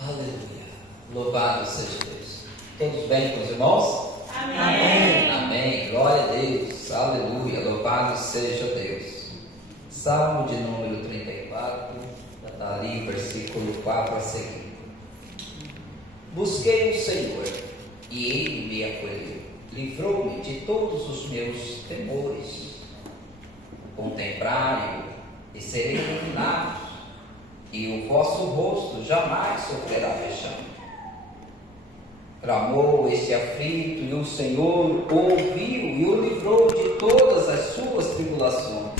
Aleluia. Louvado seja Deus. Todos bem com os irmãos? Amém. Amém. Glória a Deus. Aleluia. Louvado seja Deus. Salmo de número 34. Já está ali, versículo 4 a seguir. Busquei o Senhor e Ele me acolheu. Livrou-me de todos os meus temores. Contemplai-o e serei iluminados, e o vosso rosto jamais sofrerá vexame. Clamou este aflito, e o Senhor o ouviu e o livrou de todas as suas tribulações.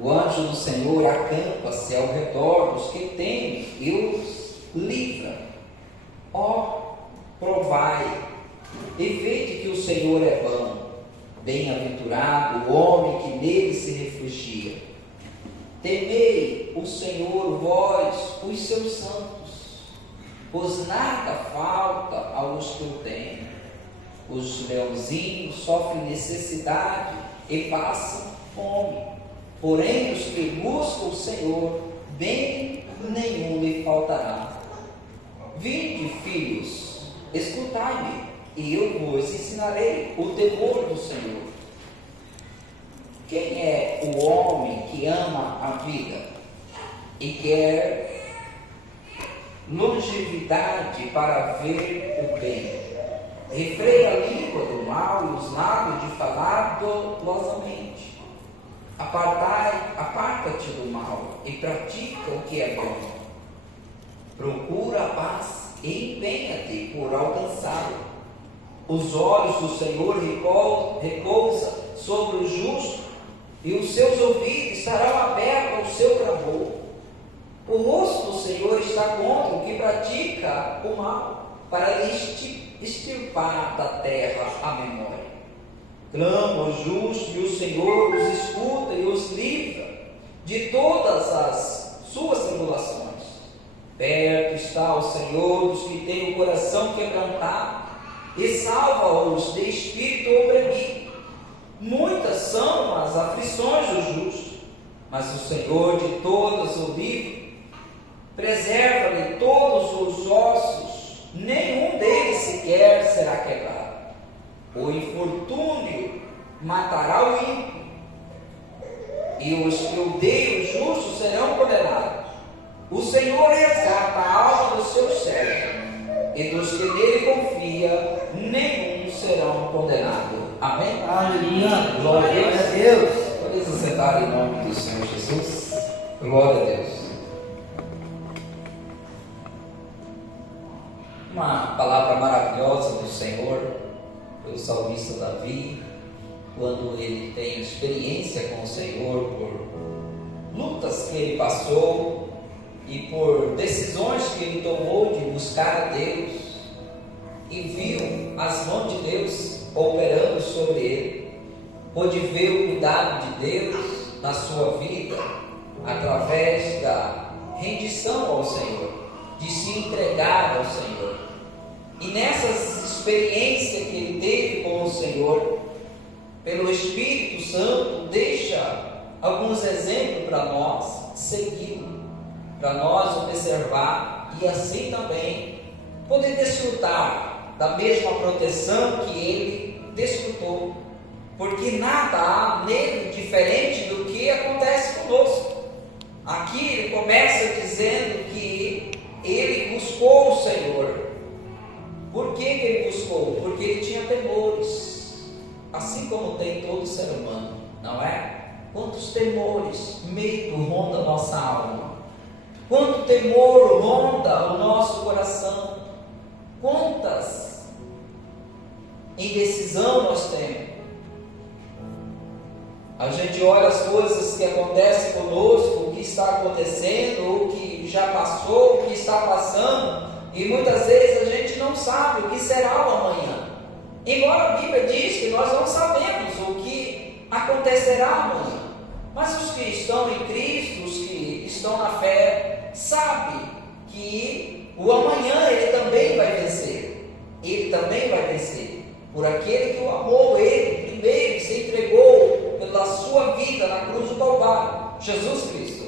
O anjo do Senhor acampa-se ao redor dos que temem e os livra. Ó, provai e vede que o Senhor é bom. Bem-aventurado o homem que nele se refugia. Temei o Senhor, vós, os seus santos, pois nada falta aos que o temem. Os leãozinhos sofrem necessidade e passam fome, porém os que buscam o Senhor, bem nenhum lhe faltará. Vinde, filhos, escutai-me, e eu vos ensinarei o temor do Senhor. Quem é o homem que ama a vida e quer longevidade para ver o bem? Refreia a língua do mal e os lábios de falar dolosamente. Aparta-te do mal e pratica o que é bom. Procura a paz e empenha-te por alcançá-la. Os olhos do Senhor repousam sobre o justo, e os seus ouvidos estarão abertos ao seu clamor. O rosto do Senhor está contra o que pratica o mal, para lhe extirpar da terra a memória. Clama o justo, e o Senhor os escuta e os livra de todas as suas tribulações. Perto está o Senhor dos que têm o coração quebrantado, e salva-os de espírito oprimido. Muitas são as aflições do justo, mas o Senhor de todas o livra. Preserva-lhe todos os ossos, nenhum deles sequer será quebrado. O infortúnio matará o ímpio, e os que odeiam o justo serão condenados. O Senhor resgata a alma dos seus servos, e dos que nele confia, nenhum serão condenados. Amém? Aleluia. Glória a Deus. Podemos sentar em nome do Senhor Jesus. Glória a Deus. Uma palavra maravilhosa do Senhor pelo salmista Davi, quando ele tem experiência com o Senhor por lutas que ele passou e por decisões que ele tomou de buscar a Deus, e viu as mãos de Deus operando sobre ele, pôde ver o cuidado de Deus na sua vida, através da rendição ao Senhor, de se entregar ao Senhor. E nessas experiências que ele teve com o Senhor, pelo Espírito Santo, deixa alguns exemplos para nós seguir, para nós observar e assim também poder desfrutar da mesma proteção que ele desfrutou, porque nada há nele diferente do que acontece conosco. Aqui ele começa dizendo que ele buscou o Senhor. Por que ele buscou? Porque ele tinha temores, assim como tem todo ser humano, não é? Quantos temores, medo ronda a nossa alma, quanto temor ronda o nosso coração, quantas indecisão nós temos. A gente olha as coisas que acontecem conosco, o que está acontecendo, o que já passou, o que está passando, e muitas vezes a gente não sabe o que será o amanhã. Embora a Bíblia diz que nós não sabemos o que acontecerá amanhã, mas os que estão em Cristo, os que estão na fé, sabem que o amanhã ele também vai vencer. Ele também vai vencer. Por aquele que o amou, ele primeiro se entregou pela sua vida na cruz do Calvário, Jesus Cristo.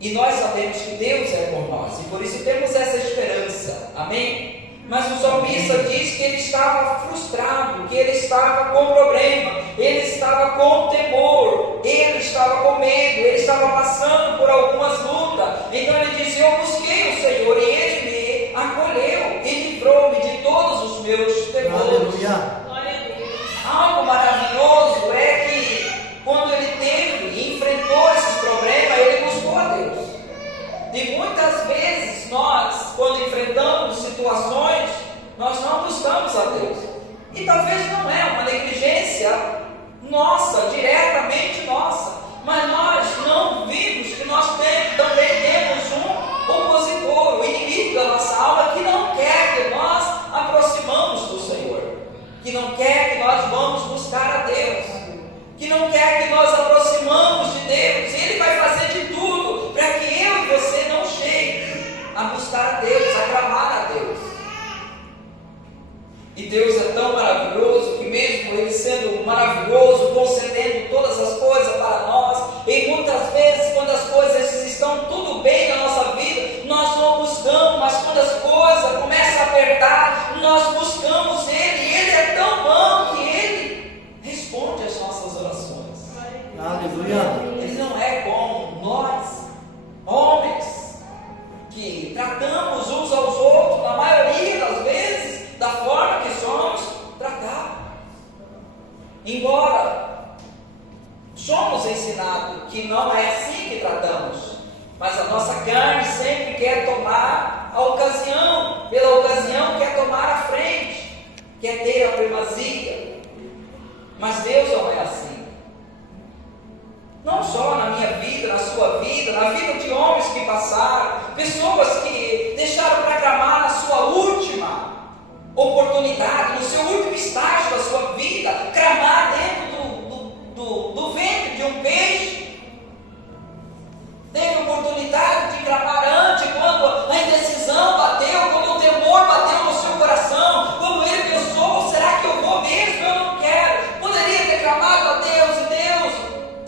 E nós sabemos que Deus é por nós, e por isso temos essa esperança, amém? Mas o salmista diz que ele estava frustrado, que ele estava com problema, ele estava com temor, ele estava com medo, ele estava passando por algumas lutas. Então ele diz: eu busquei o Senhor e Ele me acolheu e livrou-me de todos os meus temores. Algo maravilhoso é que quando ele teve e enfrentou esses problemas, ele buscou a Deus. E muitas vezes nós, quando enfrentamos situações, nós não buscamos a Deus. E talvez não é uma negligência nossa, diretamente nossa, mas nós não vimos que nós também temos um opositor, o inimigo da nossa alma, que não quer que nós aproximamos do Senhor, que não quer que nós vamos buscar a Deus, que não quer que nós aproximamos de Deus. E ele vai fazer de tudo para que eu e você não chegue a buscar a Deus, a clamar a Deus. E Deus é tão maravilhoso que mesmo Ele sendo maravilhoso, concedendo todas as coisas para nós, e muitas vezes quando as coisas estão tudo bem na nossa vida, nós não buscamos, mas quando as coisas começam a apertar, nós buscamos Ele, e Ele é tão bom que Ele responde às nossas orações. Aleluia. Ele não é como nós, homens, que tratamos uns aos outros, na maioria das vezes, da forma que somos tratados. Embora somos ensinados que não é assim que tratamos, mas a nossa carne sempre quer tomar a ocasião, pela ocasião quer tomar a frente, quer ter a primazia. Mas Deus não é assim. Não só na minha vida, na sua vida, na vida de homens que passaram, pessoas que deixaram para clamar na sua última oportunidade, no seu último estágio da sua vida, clamar dentro do ventre de um peixe. Teve oportunidade de clamar antes, quando a indecisão bateu, quando o temor bateu no seu coração, quando ele pensou: será que eu vou mesmo? Eu não quero. Poderia ter clamado a Deus e Deus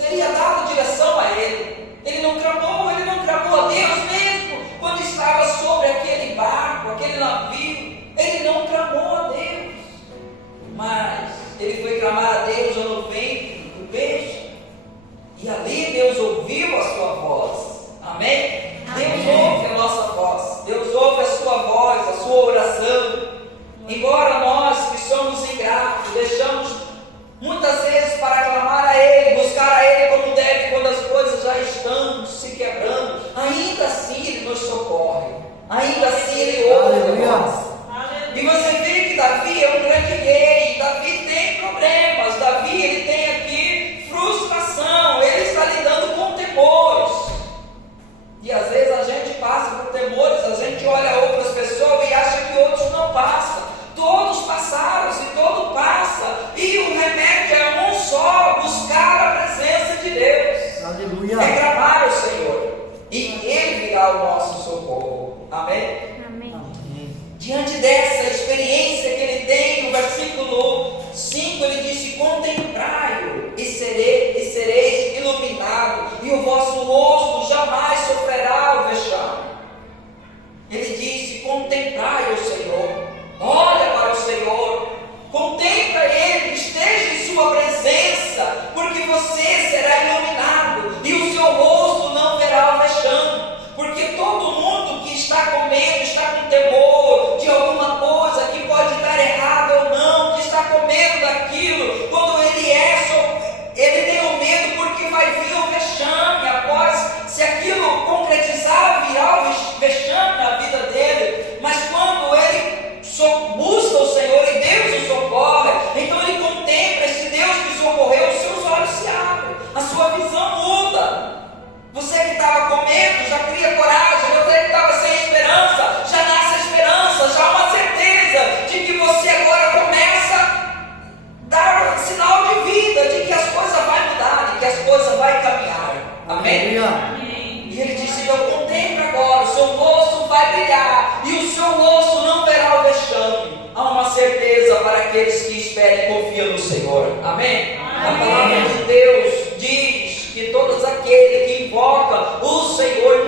teria dado direção a ele. Ele não clamou a Deus mesmo quando estava sobre aquele barco, aquele navio. Ele não clamou a Deus, mas ele foi clamar a Deus no ventre do peixe, e ali Deus ouviu a sua voz. Amém? Deus ouve a nossa voz, Deus ouve a sua voz, a sua oração. Embora nós que somos ingratos, deixamos muitas vezes para clamar a Ele, buscar a Ele como deve, quando as coisas já estão se quebrando, ainda assim Ele nos socorre, ainda assim Ele ouve a nós. E você vê que Davi é um grande rei, Davi tem problemas, Davi ele tem aqui frustração, ele está lidando com temores. E às vezes a gente passa por temores, a gente olha outras pessoas e acha que outros não passam. Todos passaram, se todo passa, e o remédio é um só: buscar a presença de Deus. Aleluia. É clamar ao Senhor, e Ele virá o nosso socorro. Amém? Diante dessa experiência que ele tem, no versículo 5, ele disse: contemprai-o e sereis iluminados, e o vosso rosto jamais sofrerá o vexame. Ele disse: contemprai o Senhor, olha para o Senhor, contempla Ele, esteja em sua presença, porque você será iluminado, e o seu rosto não verá o vexame. Porque todo mundo que está com medo, está com temor de alguma coisa que pode dar errado ou não, que está com medo daquilo, quando ele tem o medo porque vai vir o vexame após, se aquilo concretizar, virá o vexame na vida dele. Mas quando ele busca o Senhor e Deus o socorre, então ele contempla esse Deus que socorreu, os seus olhos se abrem, a sua visão muda. Você que estava com medo, já cria coragem. Você que estava sem esperança, já nasce a esperança, já há uma certeza de que você agora começa a dar sinal de vida, de que as coisas vão mudar, de que as coisas vão caminhar. Amém? Amém. E ele disse: eu contemplo agora, o seu rosto vai brilhar, e o seu rosto não verá o vexame. Há uma certeza para aqueles que esperam e confiam no Senhor. Amém? A palavra de Deus diz que todos aqueles que invocam o Senhor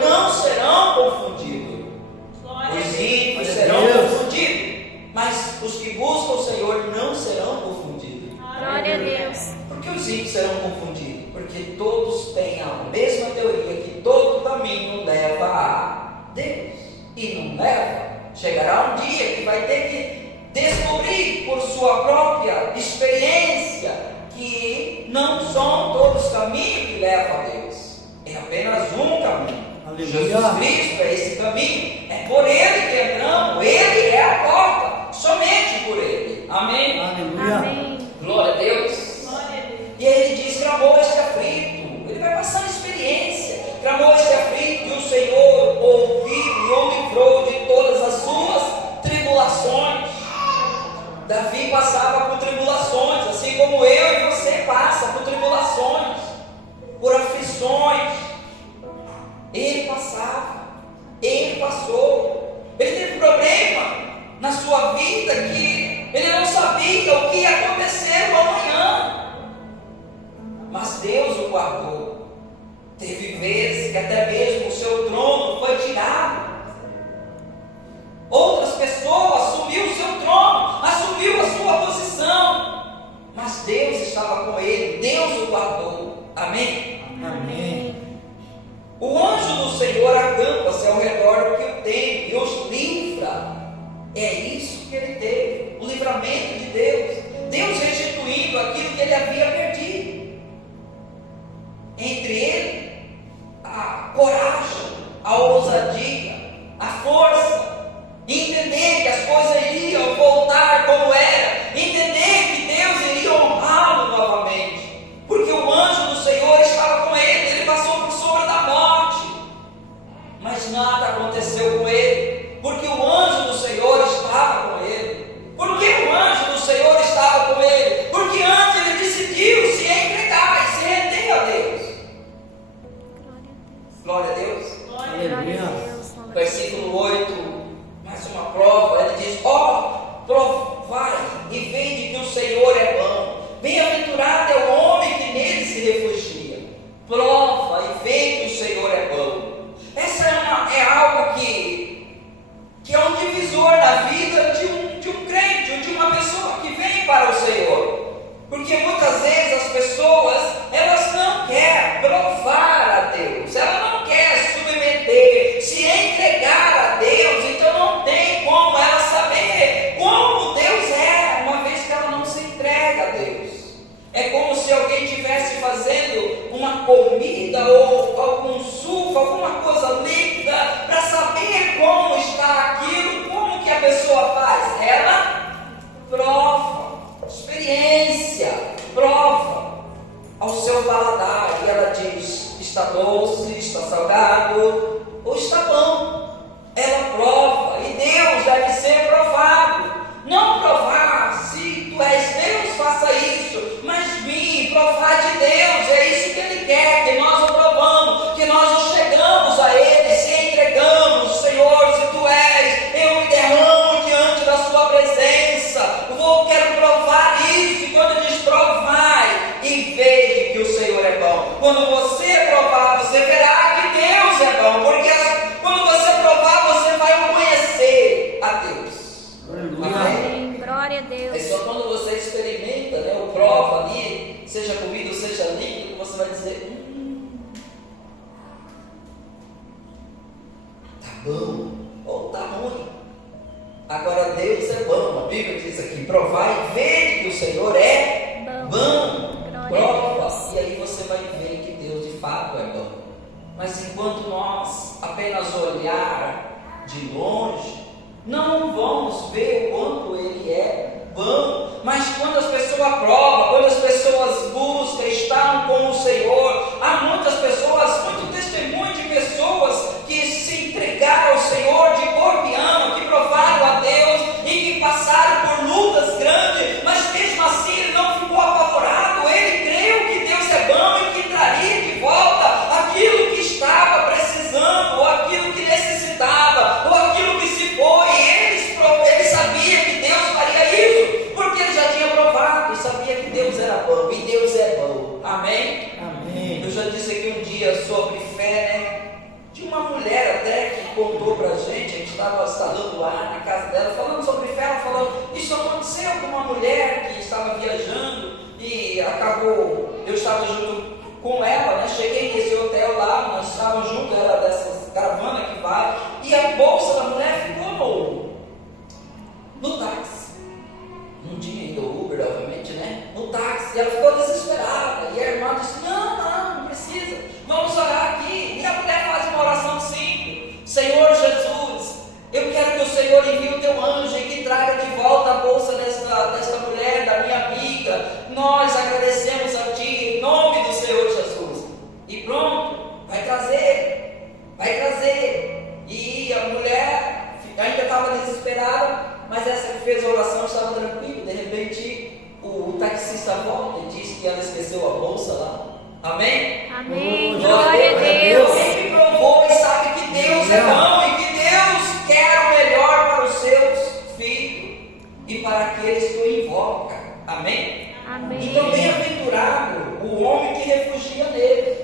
caminho leva. Chegará um dia que vai ter que descobrir por sua própria experiência que não são todos os caminhos que levam a Deus. É apenas um caminho. Aleluia. Jesus Cristo é esse caminho. É por Ele que entramos. Ele é a porta. Somente por Ele. Amém? Aleluia. Amém. Glória a Deus. E aí ele diz: clamou este aflito. Ele vai passando experiência. Clamou este aflito, e o Senhor ouviu e o livrou de todas as suas tribulações. Davi passava por tribulações, assim como eu e você passa por tribulações, por aflições. Ele passava, ele passou. Ele teve problema na sua vida que ele não sabia o que ia acontecer amanhã. Mas Deus o guardou. Teve vezes que até mesmo o seu trono foi tirado. Outras pessoas assumiu o seu trono, assumiu a sua posição. Mas Deus estava com ele, Deus o guardou. Amém? Amém. O anjo do Senhor acampa-se ao redor do que o tem e os livra. É isso que ele teve, o livramento de Deus. Deus restituindo aquilo que ele havia perdido. Entre ele, a coragem, a ousadia, a força, entender que as coisas iriam voltar como era, entender que Deus iria honrá-lo novamente, porque o anjo do Senhor estava com ele. Ele passou por sombra da morte, mas nada aconteceu com ele, porque o anjo do Senhor estava com ele. Por que o anjo do Senhor estava com ele? Porque antes ele decidiu se entregar e se render a Deus. Glória a Deus. Aleluia. Versículo 8, mais uma prova. Ele diz: ó, provai e vede que o Senhor é bom. Bem-aventurado é o homem que nele se refugia. Prova e vê que o Senhor é bom. Essa é algo que é um divisor na vida de um crente, ou de uma pessoa que vem para o Senhor. Porque muitas vezes as pessoas, elas não querem provar a Deus, ela não quer submeter, se entregar a Deus. Então não tem como ela saber como Deus é, uma vez que ela não se entrega a Deus. É como se alguém estivesse fazendo uma comida ou algum suco, alguma coisa líquida, para saber como está aquilo. Como que a pessoa faz? Ela prova, experiência, prova ao seu paladar, e ela diz: está doce, está salgado ou está bom. Ela prova, e Deus deve ser provado. Não provar se tu és Deus, faça isso, mas vir provar de Deus. É isso que Ele quer, que nós o provamos, que nós nos chegamos a Ele, se entregamos. Senhor, se tu és, eu me derramo diante da sua presença. Quero provar isso. E quando diz provai e vede que o Senhor é bom, quando você provar, você verá que Deus é bom, porque quando você provar, você vai conhecer a Deus. Amém. Glória a Deus. É só quando você experimenta, né, o prova ali, seja comida ou seja líquido, que você vai dizer: tá bom ou tá ruim. Agora Deus é bom. A Bíblia diz aqui: provai e vede que o Senhor é bom. Prova, e aí você vai ver que Deus de fato é bom. Mas enquanto nós apenas olhar de longe, não vamos ver o quanto Ele é bom. Mas quando as pessoas provam, quando as pessoas buscam estar com o Senhor, há muitas pessoas, muito testemunho de pessoas que se entregaram ao Senhor de corpo e alma, que provaram a Deus e que passaram por lutas grandes, mas mesmo assim ele não ficou apavorado. Ele creu que Deus é bom e que traria de volta aquilo que estava precisando, ou aquilo que necessitava, ou aquilo que se foi. Ele sabia que Deus faria isso, porque ele já tinha provado e sabia que Deus era bom, e Deus é bom. Amém? Amém. Eu já disse aqui um dia sobre fé, né? De uma mulher até que contou pra gente, a gente estava instalando lá na casa dela, falando sobre fé. Ela falou: isso aconteceu com uma mulher que estava viajando e acabou, eu estava junto com ela, né? Cheguei nesse hotel lá, nós estávamos juntos, era dessas caravanas que vai, e a bolsa da mulher um anjo e que traga de volta a bolsa desta mulher, da minha amiga. Nós agradecemos a Ti, em nome do Senhor Jesus. E pronto, vai trazer. E a mulher ainda estava desesperada, mas essa que fez a oração estava tranquila. De repente, o taxista volta e diz que ela esqueceu a bolsa lá. Amém? Amém. Glória a Deus. Quem me provou e sabe que Deus é bom e que Deus quer o melhor para os seus filhos e para aqueles que o invocam. Amém? Amém. Então, bem-aventurado o homem que refugia nele.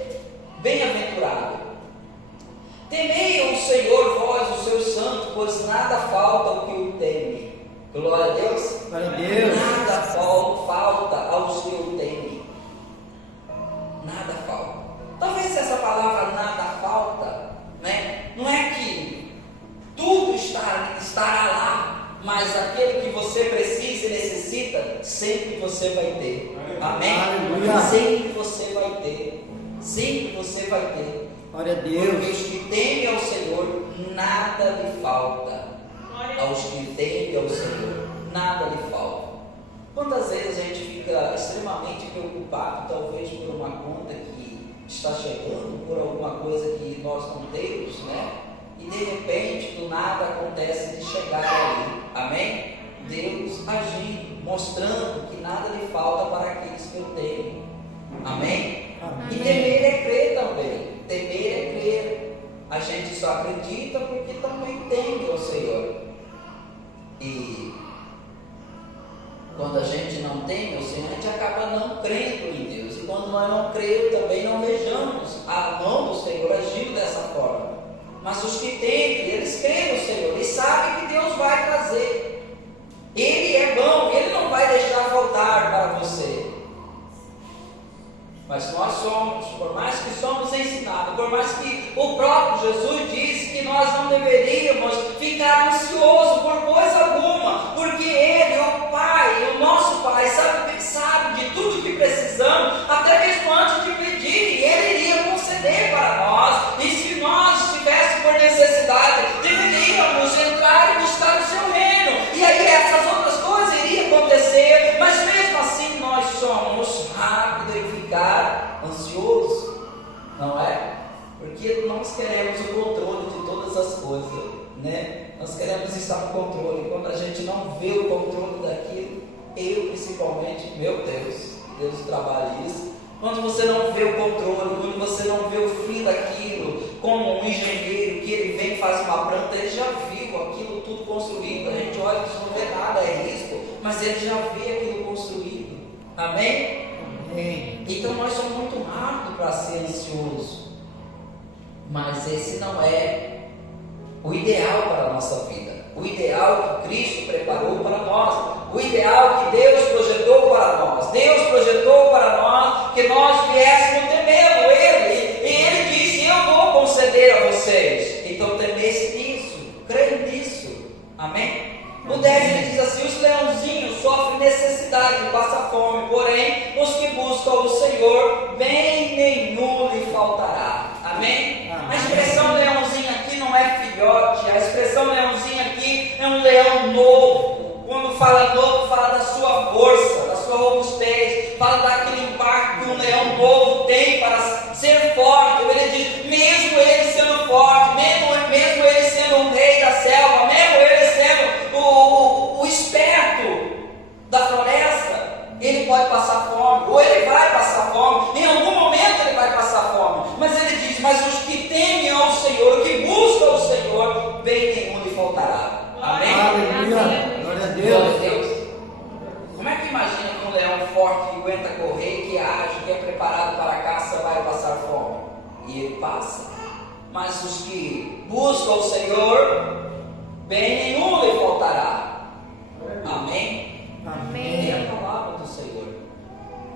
Bem-aventurado. Temei o Senhor, vós, os seus santos, pois nada falta ao que o teme. Glória a Deus. Glória a Deus. Nada falta aos que o temem. Nada falta. Talvez essa palavra nada falta, né? Não é que tudo estará lá, mas aquele que você precisa e necessita, sempre você vai ter. Amém? Aleluia. Sempre você vai ter. Sempre você vai ter. Glória a Porque Deus. os que temem ao Senhor, nada lhe falta. Aos que temem ao Senhor, nada lhe falta. Quantas vezes a gente fica extremamente preocupado, talvez por uma conta que está chegando, por alguma coisa que nós não temos, né? E de repente, do nada, acontece de chegar ali. Amém? Deus agindo, mostrando que nada lhe falta para aqueles que o temem. Amém? E temer é crer também. Temer é crer. A gente só acredita porque também teme ao Senhor. E quando a gente não teme ao Senhor, a gente acaba não crendo em Deus. E quando nós não cremos, também não vejamos a mão do Senhor agindo dessa forma. Mas os que temem, eles creem no Senhor. Eles sabem que Deus vai trazer. Ele é bom, Ele não vai deixar faltar para você. Mas nós somos, por mais que somos ensinados, por mais que o próprio Jesus disse que nós não deveríamos ficar ansiosos por coisa alguma, porque Ele, o Pai, o nosso Pai, sabe de tudo que precisamos, até mesmo antes de pedir, e Ele iria conceder para nós. E se nós tivéssemos por necessidade, deveríamos entrar e buscar o Seu reino, e aí essas outras coisas iriam acontecer, mas mesmo assim nós somos rápidos em ficar ansioso, não é? Porque nós queremos o controle de todas as coisas, né? Nós queremos estar no controle. Quando a gente não vê o controle daquilo, eu principalmente, meu Deus trabalha isso. Quando você não vê o controle, quando você não vê o fim daquilo, como um engenheiro que ele vem e faz uma planta, ele já viu aquilo tudo construído. A gente olha e não vê nada, é risco, mas ele já vê aquilo construído. Amém? Amém. Então nós somos muito rápidos para ser ansioso, mas esse não é o ideal para a nossa vida. O ideal que Cristo preparou para nós, o ideal que Deus projetou para nós. Deus projetou para nós que nós viéssemos temendo Ele, e Ele disse: eu vou conceder a vocês. Então temesse nisso, creia nisso. Amém? No 10 ele diz assim: os leãozinhos sofrem necessidade, passam fome, porém os que buscam o Senhor, bem nenhum lhe faltará. Amém? A expressão leãozinho aqui não é filhote, a expressão leãozinho aqui é um leão novo. Quando fala novo, fala da sua força, da sua robustez, fala daquele impacto que um leão novo tem para ser forte. Ele diz: mesmo ele sendo forte, mesmo ele sendo um rei da selva, mesmo ele sendo o esperto da floresta, ele pode passar fome, ou ele vai passar fome, em algum momento ele vai passar fome, mas ele diz: mas os que temem ao Senhor, que buscam o Senhor, bem nenhum lhe faltará. Amém? Aleluia. Glória a Glória a Deus. Deus. Como é que imagina que um leão forte que aguenta correr, que age, que é preparado para a caça, vai passar fome? E ele passa. Mas os que buscam o Senhor, bem nenhum lhe faltará. Amém? Amém. É a palavra do Senhor.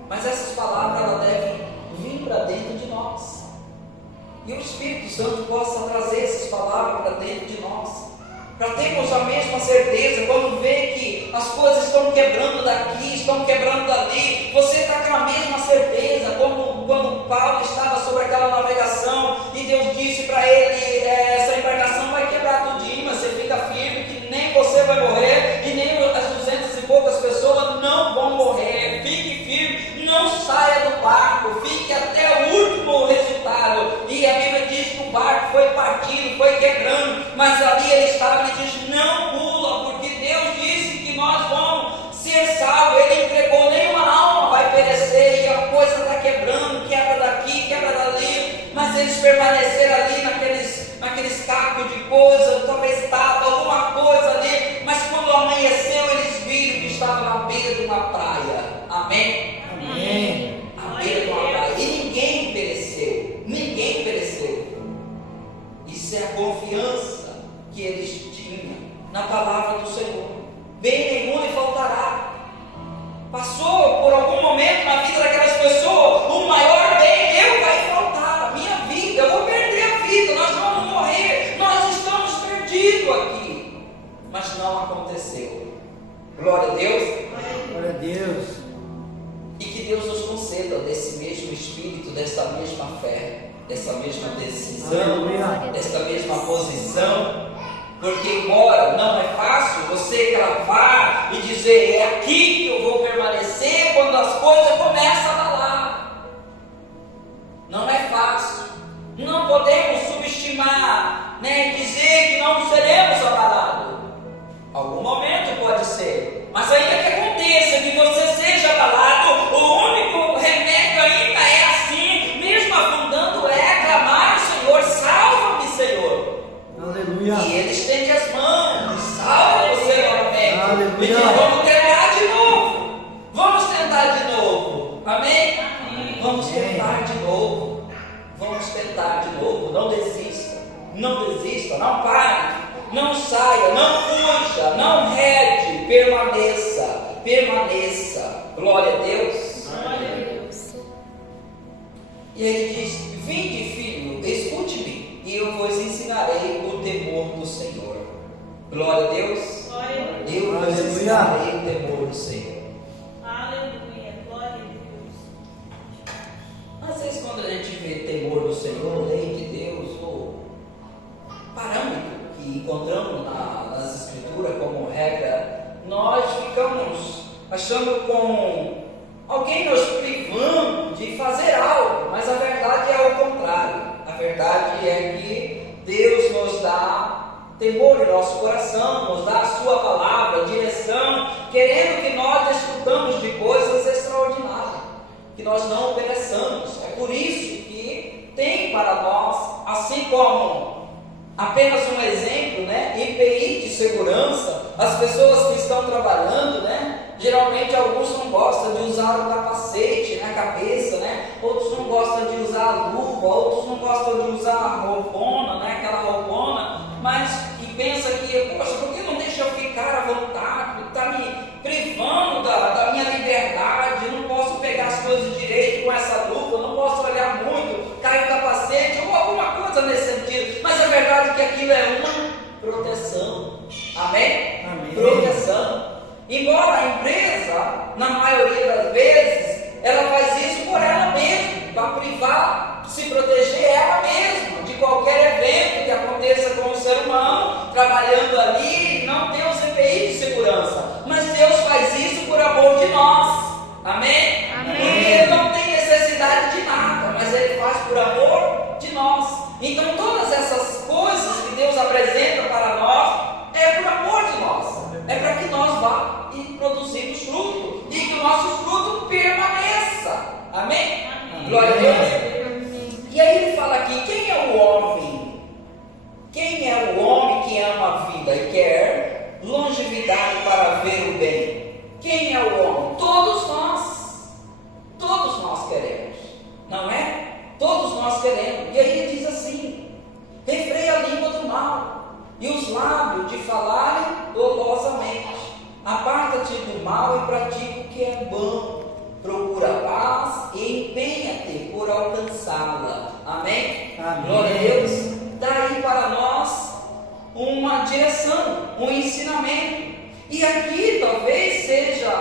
Mas essas palavras, elas devem vir para dentro de nós. E o Espírito Santo possa trazer essas palavras para dentro de nós, para termos a mesma certeza. Quando vê que as coisas estão quebrando daqui, estão quebrando dali, você está com a mesma certeza. Quando Paulo estava sobre aquela navegação e Deus disse para ele: essa embarcação vai quebrar tudinho, mas você fica firme que nem você vai morrer. quebrando, mas ali ele estava e diz: não pula, porque Deus disse que nós vamos ser salvos. Ele entregou, nenhuma alma vai perecer, e a coisa está quebrando, quebra daqui, quebra dali, mas eles permaneceram ali naqueles cacos de coisa, talvez estava alguma coisa ali, mas quando amanheceu eles viram que estava na beira de uma praia. Amém? Amém. À beira de uma praia, e ninguém pereceu, ninguém pereceu. Isso é a confiança que eles tinham na palavra do Senhor. Bem nenhum lhe faltará. Passou por algum momento na vida daquelas pessoas, o maior bem vai faltar, a minha vida, eu vou perder a vida, nós vamos morrer, nós estamos perdidos aqui. Mas não aconteceu. Glória a Deus. Glória a Deus. E que Deus nos conceda desse mesmo espírito, dessa mesma fé, dessa mesma decisão, Aleluia. dessa mesma posição. Porque embora não é fácil você cravar e dizer: é aqui que eu vou permanecer quando as coisas começam a abalar. Não é fácil. Não podemos subestimar, e dizer que não seremos abalados. Algum momento pode ser, mas ainda que aconteça que você seja abalado, o único remédio ainda é assim, mesmo afundando, é clamar ao Senhor: salva-me, Senhor. Aleluia. E Ele estende as mãos e salva você novamente. Aleluia. E diz: vamos tentar de novo. Vamos tentar de novo. Amém? Vamos tentar de novo. Vamos tentar de novo. Não desista. Não desista. Não pare. Não saia. Não fuja. Não rede. Permaneça. Permaneça. Glória a Deus. Glória a Deus. E ele diz: vinde, filho, escute-me, e eu vos ensinarei o temor do Senhor. Glória a Deus. Eu vos Aleluia. ensinarei o temor do Senhor. Aleluia, glória a Deus. Às vezes, quando a gente vê temor do Senhor, lei de Deus, o parâmetro que encontramos nas Escrituras como regra, nós ficamos achando com alguém nos privando de fazer algo, mas a verdade é o contrário. A verdade é que Deus nos dá temor em nosso coração, nos dá a sua palavra, direção, querendo que nós desfrutamos de coisas extraordinárias, que nós não pereçamos. É por isso que tem para nós, assim como apenas um exemplo, EPI de segurança, as pessoas que estão trabalhando, geralmente alguns não gostam de usar o capacete na cabeça, outros não gostam de usar a luva, outros não gostam de usar a roupona, aquela roupona, mas que pensa que, poxa, por que não deixa eu ficar à vontade, está me privando da minha liberdade, não posso pegar as coisas direito com essa luva, não posso olhar muito, cai o capacete, ou alguma coisa nesse sentido, mas a verdade é que aquilo é uma proteção. Amém? Amém. Proteção. Embora a empresa, na maioria das vezes, ela faz isso por ela mesma, para privar, se proteger ela mesma de qualquer evento que aconteça com o ser humano, trabalhando ali, não tem o CPI de segurança, mas Deus faz isso por amor de nós. Amém? Amém. Porque Ele não tem necessidade de nada, mas Ele faz por amor de nós. Então todas essas coisas que Deus apresenta para nós é por amor de nós, é para que nós vá e produzimos fruto, e que o nosso fruto permaneça. Amém? Amém. Glória a Deus. E aí ele fala aqui: quem é o homem? Quem é o homem que ama a vida e quer longevidade para ver o bem? Quem é o homem? Todos nós queremos, não é? Todos nós queremos. E aí ele diz assim: refreia a língua do mal e os lábios de falarem dolosamente. Aparta-te do mal e pratica o que é bom. Procura a paz e empenha-te por alcançá-la. Amém? Amém. Glória a Deus. Daí para nós uma direção, um ensinamento. E aqui talvez seja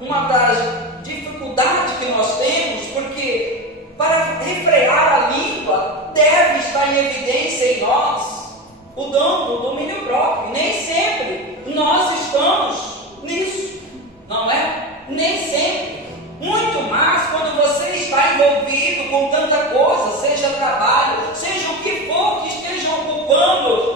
uma das dificuldades que nós temos, porque para refrear a língua deve estar em evidência em nós o dom do domínio próprio. Nem sempre nós estamos nisso, não é? Nem sempre. Muito mais quando você está envolvido com tanta coisa, seja trabalho, seja o que for que esteja ocupando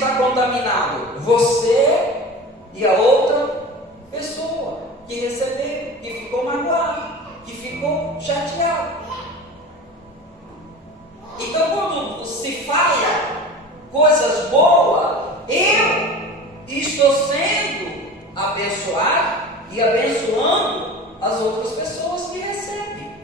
está contaminado? Você e a outra pessoa que recebeu, que ficou magoado, que ficou chateado. Então, quando se fala coisas boas, eu estou sendo abençoado e abençoando as outras pessoas que recebem.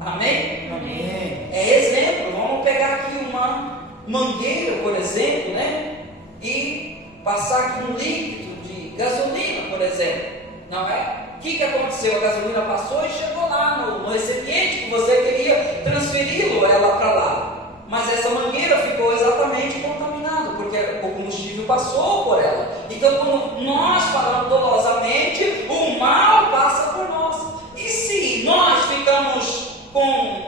Amém? Amém. É exemplo. Vamos pegar aqui uma mangueira, por exemplo, né? E passar aqui um líquido de gasolina, por exemplo. Não é? O que aconteceu? A gasolina passou e chegou lá no recipiente que você queria transferi-lo ela para lá. Mas essa mangueira ficou exatamente contaminada, porque o combustível passou por ela. Então, quando nós falamos dolosamente, o mal passa por nós. E se nós ficamos com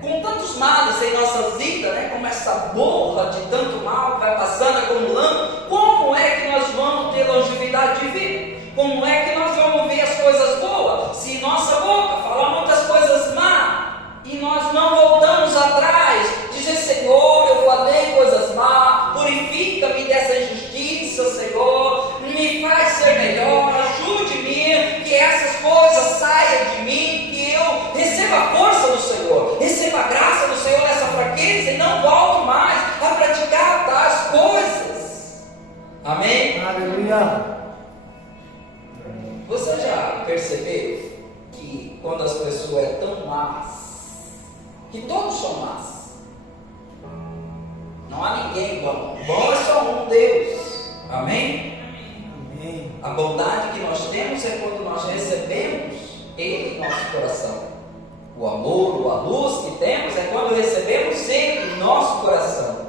com tantos males em nossas vidas, né? Como essa borra de tanto mal que vai passando, acumulando, como é que nós vamos ter longevidade de vida? Como é que nós vamos ver as coisas boas? Se nossa boca fala muitas coisas más e nós não voltamos atrás, dizer: Senhor, eu falei coisas más, purifica-me dessa injustiça, Senhor, me faz ser melhor, ajude-me, que essas coisas saiam de mim, que eu receba a força do Senhor, receba a graça do Senhor nessa fraqueza e não volto mais a praticar tais coisas. Amém? Aleluia. Você já percebeu que quando as pessoas são tão más, que todos são más, não há ninguém bom, bom é só um Deus. Amém? Amém. A bondade que nós temos é quando nós recebemos Ele em nosso coração. O amor, a luz que temos é quando recebemos Ele em nosso coração.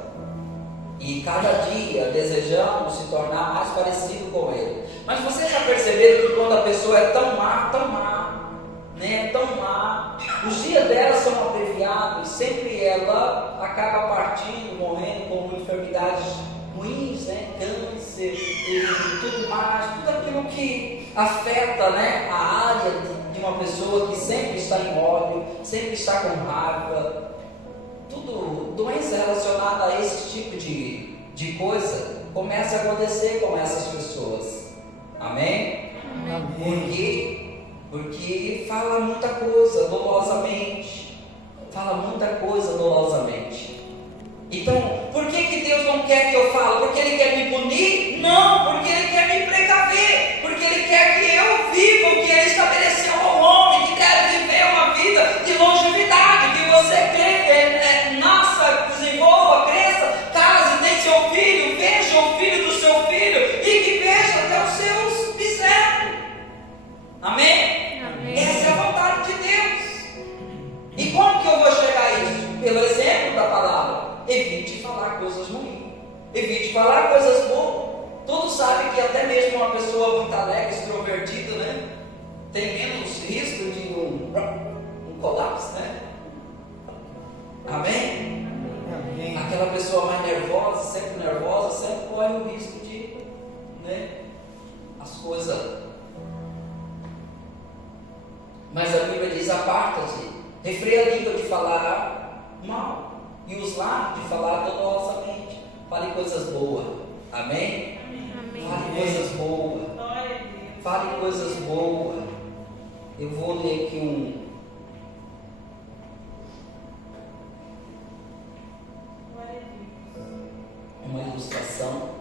E cada dia desejamos se tornar mais parecido com Ele. Mas vocês já perceberam que quando a pessoa é tão má, né, tão má, os dias dela são abreviados, sempre ela acaba partindo, morrendo com enfermidades ruins, né, câncer e tudo mais, tudo aquilo que afeta, né, a área de uma pessoa que sempre está em ódio, sempre está com raiva, tudo doença relacionada a esse tipo de coisa começa a acontecer com essas pessoas. Amém? Amém. Porque fala muita coisa dolosamente. Então, por que Deus não quer que eu fale? Porque Ele quer me punir? Não, porque Ele quer me precaver. Porque Ele quer que eu viva o que Ele estabeleceu ao homem, que deve viver uma vida de longevidade, que você nasça, desenvolva, cresça, case, tenha seu filho, veja o filho do seu filho e que veja até os seus bisnetos. Amém? Amém. Essa é a vontade de Deus. E como que eu vou chegar a isso? Pelo exemplo da palavra. Evite falar coisas ruins, evite falar coisas boas. Todos sabem que até mesmo uma pessoa muito alegre, extrovertida, né, tem menos risco de um colapso, né? Amém? Amém. Aquela pessoa mais nervosa, sempre corre o risco de, né, as coisas. Mas a Bíblia diz: aparta-te, refreia a língua de falar mal e os lábios de falar dolorosamente. Fale coisas boas. Amém? Amém. Fale coisas boas. Glória a Deus. Fale coisas boas. Eu vou ler aqui Glória a Deus. uma ilustração.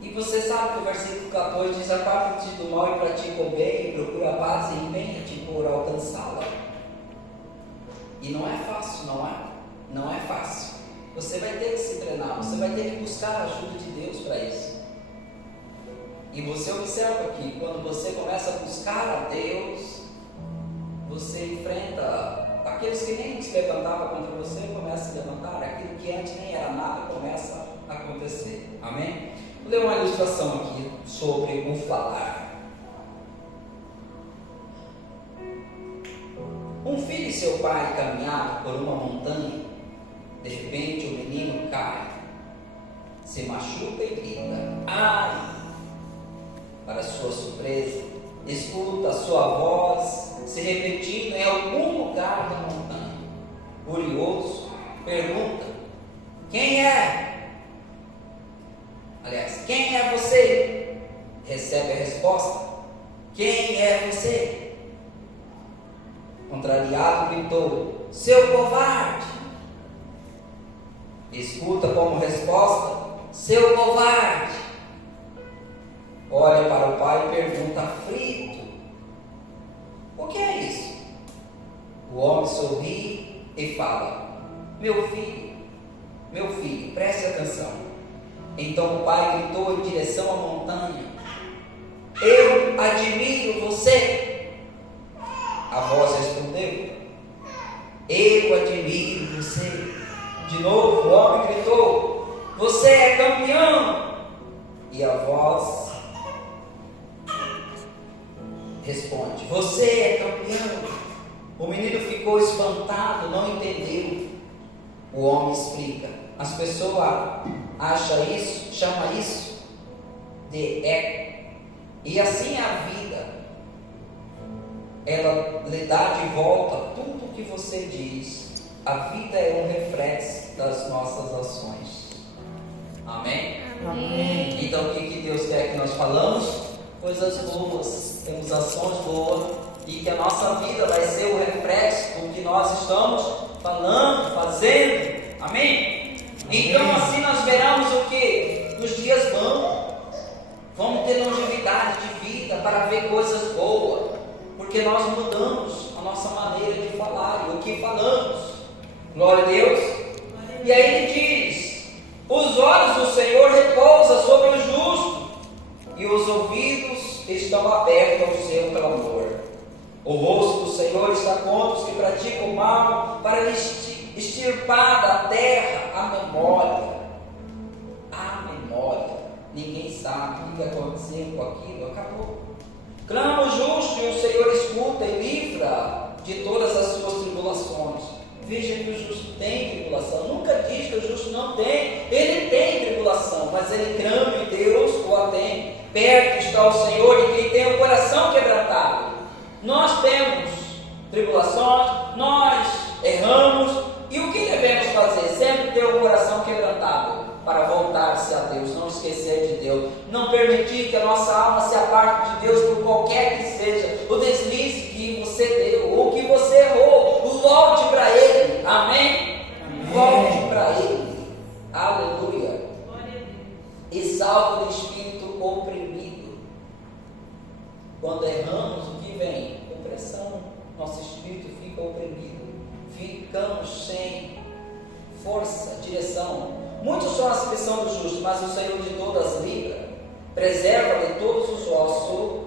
E você sabe que o versículo 14 diz: aparta-te do mal e pratica o bem, e procura a paz e empenha-te por alcançá-la. E não é fácil, não é? Não é fácil. Você vai ter que se treinar, você vai ter que buscar a ajuda de Deus para isso. E você observa que quando você começa a buscar a Deus, você enfrenta aqueles que nem se levantavam contra você, começa a se levantar, aquilo que antes nem era nada começa a acontecer. Amém? Vou ler uma ilustração aqui sobre o falar. Um filho e seu pai caminhavam por uma montanha. De repente o menino cai, se machuca e grita: ai! Para sua surpresa, escuta a sua voz se repetindo em algum lugar da montanha. Curioso, pergunta: Quem é? Aliás, quem é você? Recebe a resposta: quem é você? Contrariado gritou: seu covarde. Escuta como resposta: seu covarde. Olha para o pai e pergunta aflito: o que é isso? O homem sorri e fala: meu filho, preste atenção. Então o pai gritou em direção à montanha: eu admiro você. A voz respondeu: eu admiro você. De novo o homem gritou: você é campeão. E a voz responde: você é campeão. O menino ficou espantado, não entendeu. O homem explica: as pessoas chamam isso de eco. E assim é a vida. Ela lhe dá de volta tudo o que você diz. A vida é um reflexo das nossas ações. Amém? Amém. Então o que Deus quer que nós falamos? Coisas boas, temos ações boas, e que a nossa vida vai ser o reflexo do que nós estamos falando, fazendo. Amém? Então assim nós veremos o que? Nos dias vamos ter longevidade de vida para ver coisas boas, porque nós mudamos a nossa maneira de falar e o que falamos. Glória a Deus. E aí ele diz: os olhos do Senhor repousam sobre o justo, e os ouvidos estão abertos ao seu clamor. O rosto do Senhor está contra os que praticam o mal, para extirpar da terra a memória. A memória. Ninguém sabe o que aconteceu com aquilo, acabou. Clama o justo e o Senhor escuta e livra de todas as suas tribulações. Veja que o justo tem tribulação. Nunca diz que o justo não tem. Ele tem tribulação, mas ele clama e Deus o atende. Perto está o Senhor e quem tem o coração quebrantado. Nós temos tribulações, nós erramos, e o que devemos fazer? Sempre ter o coração quebrantado para voltar-se a Deus, não esquecer de Deus, não permitir que a nossa alma se aparte de Deus por qualquer que seja o deslize que você deu, ou que você errou. Volte para Ele. Amém? Volte para Ele. Aleluia. E salve o espírito oprimido. Quando erramos, o que vem? Opressão. Nosso espírito fica oprimido. Ficamos sem força, direção. Muitos são as que são do justo, mas o Senhor de todas livra. Preserva de todos os ossos,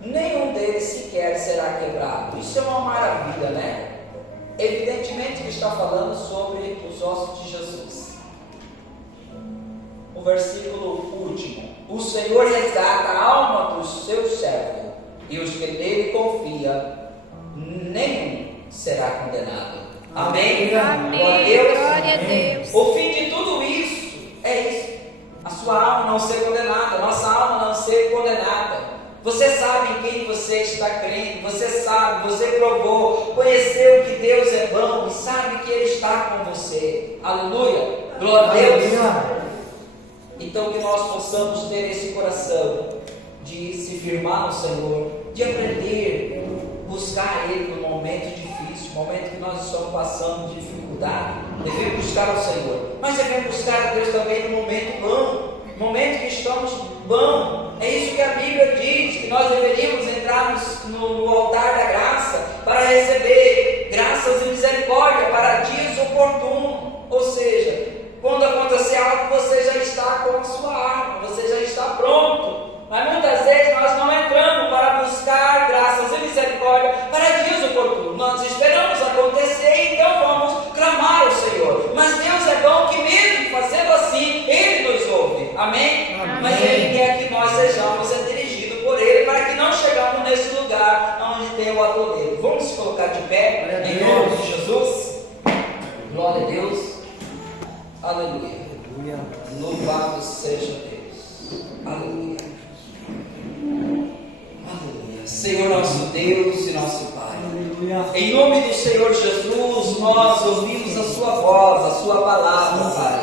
nenhum deles sequer será quebrado. Isso é uma maravilha, né? Evidentemente ele está falando sobre os ossos de Jesus. O versículo último: o Senhor resgata a alma dos seus servos, e os que nele confiam, nenhum será condenado. Amém? Amém. Glória a Deus. O fim de tudo isso é isso: a sua alma não ser condenada, a nossa alma não ser condenada. Você sabe em quem você está crendo, você sabe, você provou, conheceu que Deus é bom e sabe que Ele está com você. Aleluia, glória a Deus. Então que nós possamos ter esse coração de se firmar no Senhor, de aprender, buscar Ele no momento difícil, momento que nós estamos passando dificuldade. Devemos buscar o Senhor, mas devemos buscar a Deus também no momento bom, momento que estamos bom. É isso que a Bíblia diz, que nós deveríamos entrar no altar da graça para receber graças e misericórdia para dias oportunos. Ou seja, quando acontecer algo, você já está com a sua arma, você já está pronto. Mas muitas vezes nós não entramos para buscar graças e misericórdia para dias oportunos. Nós esperamos acontecer e então vamos clamar ao Senhor. Mas Deus é bom que mesmo fazendo assim, Ele nos ouve. Amém? Amém. Mas Ele quer que nós sejamos dirigidos por Ele, para que não chegamos nesse lugar onde tem o atoleiro. Vamos se colocar de pé em nome de Jesus. Glória a Deus. Aleluia. Louvado seja Deus. Aleluia. Aleluia. Senhor nosso Deus e nosso Pai, em nome do Senhor Jesus, nós ouvimos a Sua voz, a Sua palavra, Pai.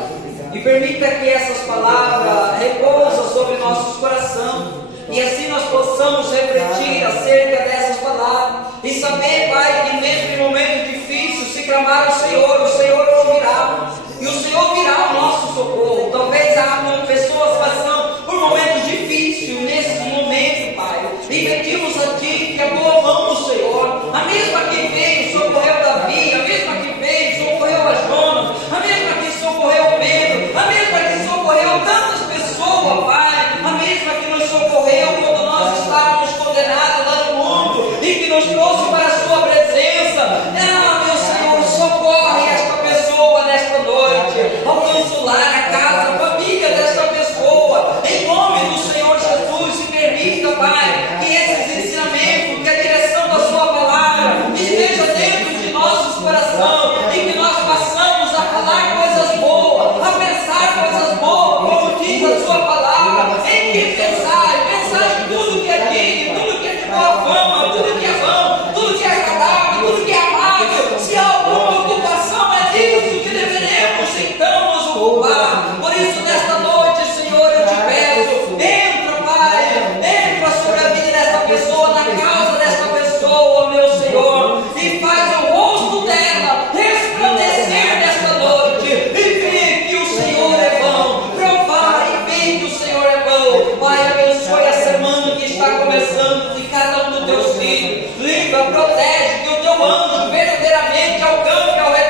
e permita que essas palavras repousem sobre nossos corações, e assim nós possamos refletir acerca dessas palavras, e saber, Pai, que mesmo em momentos difíceis, se clamar ao Senhor, o Senhor ouvirá, e o Senhor virá o nosso socorro. Talvez há pessoas passando por momentos difíceis nesse momento, Pai, e pedimos a Ti que a boa mão do Senhor, a mesma que veio, socorreu Davi, a mesma que veio, socorreu a Jonas, a mesma que socorreu Pedro, a mesma que socorreu tantas pessoas, Pai, a mesma que nos socorreu quando nós estávamos condenados lá no mundo, e que nos trouxe para a Sua presença. Ah, meu Senhor, socorre esta pessoa nesta noite, alcança o lar, a casa, a família desta pessoa, em nome do Senhor Jesus. E permita, Pai, que esses ensinamentos, que a direção da Sua palavra esteja dentro de nossos corações, e que nós passamos a falar coisas boas, a pensar coisas boas, como diz a Sua palavra. Em que pensar em tudo que é digno, tudo que é de boa fama, tudo que é bom, tudo que é agradável, tudo que é amável. Se há alguma ocupação, é disso que deveremos então nos ocupar. Por isso, nesta noite, Senhor, eu te peço, entra, Pai, entra sobre a vida desta pessoa, na causa desta pessoa, meu Senhor, e faz o rosto dela resplandecer nesta noite, e ver que o Senhor é bom, provar e ver que o Senhor é bom. Pai, abençoe a semana que está começando de cada um dos teus filhos, livra, protege, que o teu anjo verdadeiramente alcance ao redor